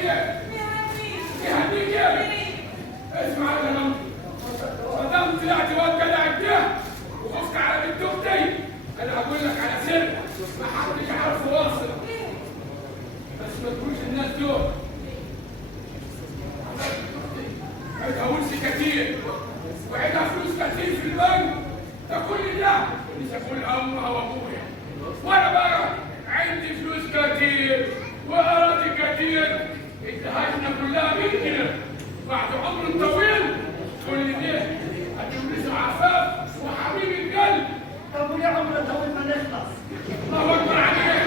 كيف؟ يهديك كيف؟ اسمع يا كلام، ما دام طلعت واد جدع كده وخفت على بنت اختي، انا هقول لك على سر ما حدش عارفه واصل، بس ما تقولش الناس دول. ما تهونش كتير وعندها فلوس كتير في البنك، ده كل ده مش هقول امها وابويا، وانا بقى عندي فلوس كتير واراضي كتير انتهجنا كلها مننا بعد عمر طويل، كل ده هتورثه عفاف وحبيب القلب. طب وليه عمر طويل ما نخلص؟ الله اكبر عليك.